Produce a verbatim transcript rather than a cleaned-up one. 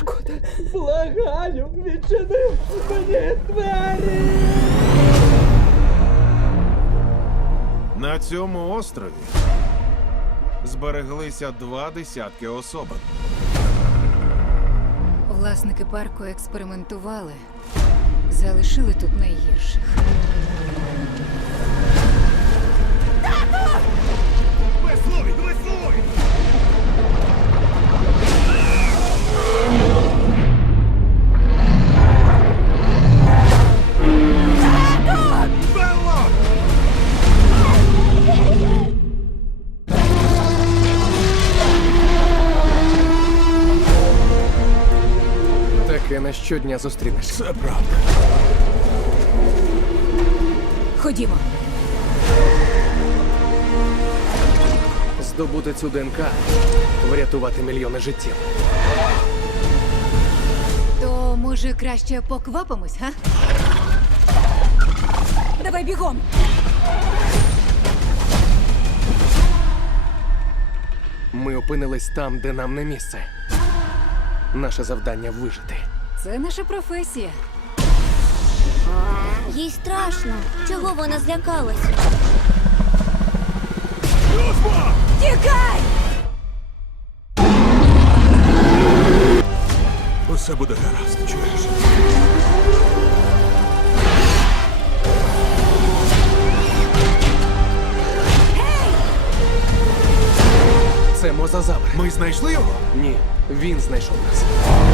шкода. Благаю, відчини мені двері! На цьому острові збереглися два десятки особин. Власники парку експериментували. Залишили тут найгірших. Веслуй! Веслуй! Белло! Таке на щодня зустрінеш. Це правда. Ходімо. Здобути цю ДНК, врятувати мільйони життів. То, може, краще поквапимось, га? Давай бігом! Ми опинились там, де нам не місце. Наше завдання вижити. Це наша професія. Їй страшно. Чого вона злякалась? Тікай! Усе буде гаразд, чуєш? Це мозазавр. Ми знайшли його? Ні, він знайшов нас.